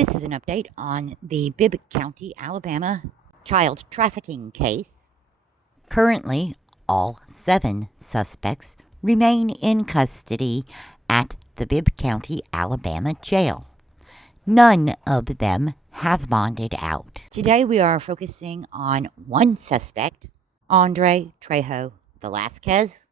This is an update on the Bibb County, Alabama child trafficking case. Currently, all 7 suspects remain in custody at the Bibb County, Alabama jail. None of them have bonded out. Today we are focusing on one suspect, Andres Trejo-Velazquez,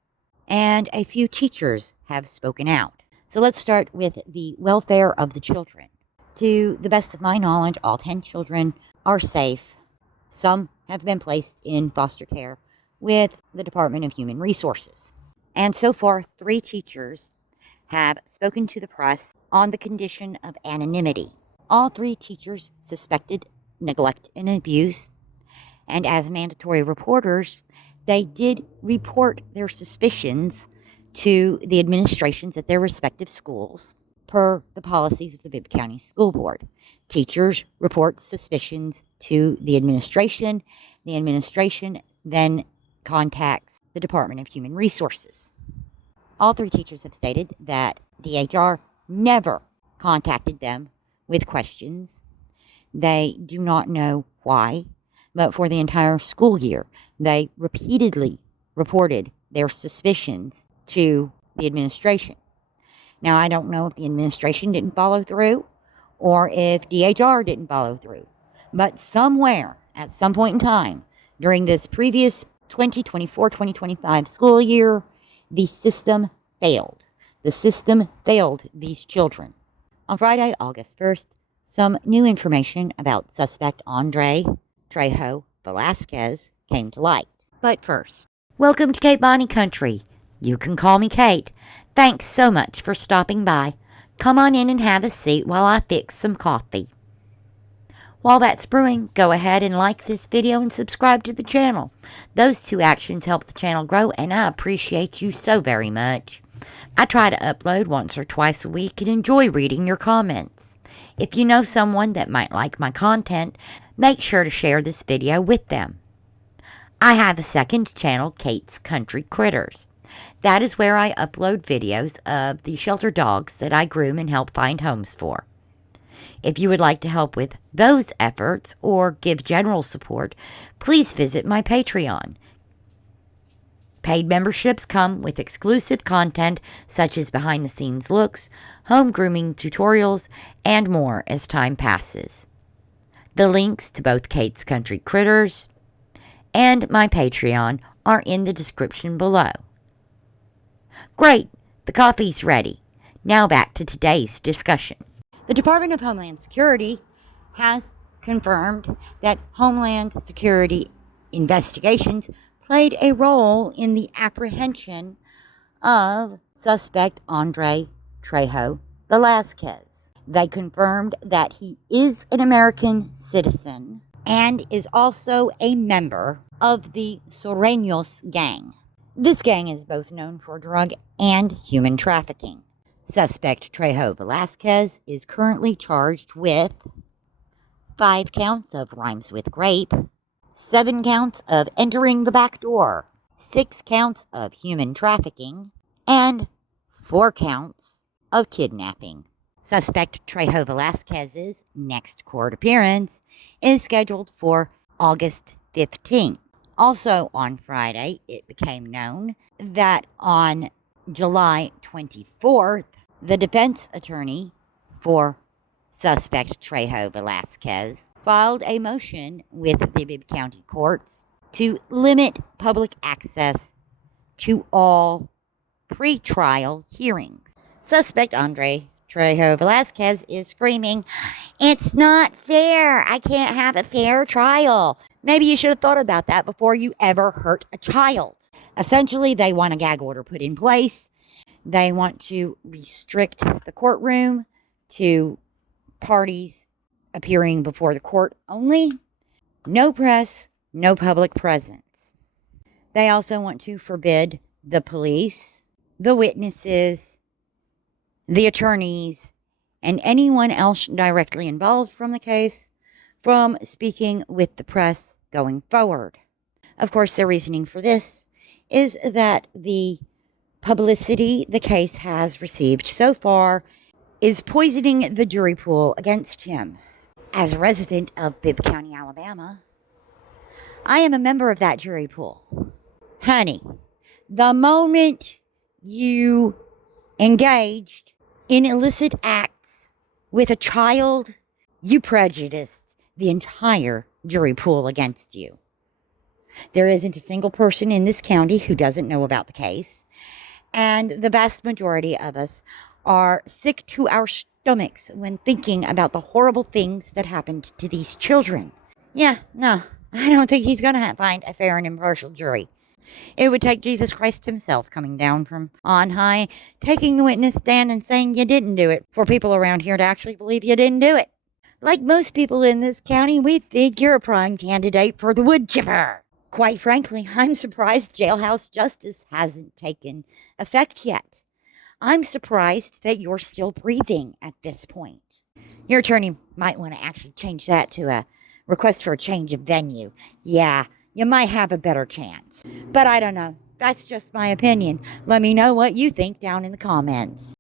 and a few teachers have spoken out. So let's start with the welfare of the children. To the best of my knowledge, all 10 children are safe. Some have been placed in foster care with the Department of Human Resources. And so far, 3 teachers have spoken to the press on the condition of anonymity. All 3 teachers suspected neglect and abuse, and as mandatory reporters, they did report their suspicions to the administrations at their respective schools per the policies of the Bibb County School Board. Teachers report suspicions to the administration. The administration then contacts the Department of Human Resources. All 3 teachers have stated that DHR never contacted them with questions. They do not know why, but for the entire school year, they repeatedly reported their suspicions to the administration. Now, I don't know if the administration didn't follow through or if DHR didn't follow through, but somewhere at some point in time during this previous 2024-2025 school year, the system failed. The system failed these children. On Friday, August 1st, some new information about suspect Andres Trejo-Velazquez came to light. But first, welcome to Kate Bonnie Country. You can call me Kate. Thanks so much for stopping by. Come on in and have a seat while I fix some coffee. While that's brewing, go ahead and like this video and subscribe to the channel. Those 2 actions help the channel grow, and I appreciate you so very much. I try to upload once or twice a week and enjoy reading your comments. If you know someone that might like my content, make sure to share this video with them. I have a second channel, Kate's Country Critters. That is where I upload videos of the shelter dogs that I groom and help find homes for. If you would like to help with those efforts or give general support, please visit my Patreon. Paid memberships come with exclusive content such as behind-the-scenes looks, home grooming tutorials, and more as time passes. The links to both Kate's Country Critters and my Patreon are in the description below. Great, the coffee's ready. Now back to today's discussion. The Department of Homeland Security has confirmed that Homeland Security investigations played a role in the apprehension of suspect Andres Trejo-Velazquez. They confirmed that he is an American citizen and is also a member of the Sureños gang. This gang is both known for drug and human trafficking. Suspect Trejo-Velazquez is currently charged with 5 counts of rhymes with grape, 7 counts of entering the back door, 6 counts of human trafficking, and 4 counts of kidnapping. Suspect Trejo-Velazquez's next court appearance is scheduled for August 15th. Also on Friday, it became known that on July 24th, the defense attorney for suspect Trejo-Velazquez filed a motion with the Bibb County courts to limit public access to all pre-trial hearings. Suspect Andres Trejo-Velazquez is screaming, "It's not fair. I can't have a fair trial." Maybe you should have thought about that before you ever hurt a child. Essentially, they want a gag order put in place. They want to restrict the courtroom to parties appearing before the court only. No press, no public presence. They also want to forbid the police, the witnesses, the attorneys, and anyone else directly involved from the case from speaking with the press going forward. Of course, their reasoning for this is that the publicity the case has received so far is poisoning the jury pool against him. As a resident of Bibb County, Alabama, I am a member of that jury pool. Honey, the moment you engaged in illicit acts with a child, you prejudiced the entire jury pool against you. There isn't a single person in this county who doesn't know about the case, and the vast majority of us are sick to our stomachs when thinking about the horrible things that happened to these children. Yeah, no, I don't think he's going to find a fair and impartial jury. It would take Jesus Christ himself coming down from on high, taking the witness stand and saying you didn't do it, for people around here to actually believe you didn't do it. Like most people in this county, we think you're a prime candidate for the Woodchipper. Quite frankly, I'm surprised jailhouse justice hasn't taken effect yet. I'm surprised that you're still breathing at this point. Your attorney might want to actually change that to a request for a change of venue. Yeah, you might have a better chance. But I don't know. That's just my opinion. Let me know what you think down in the comments.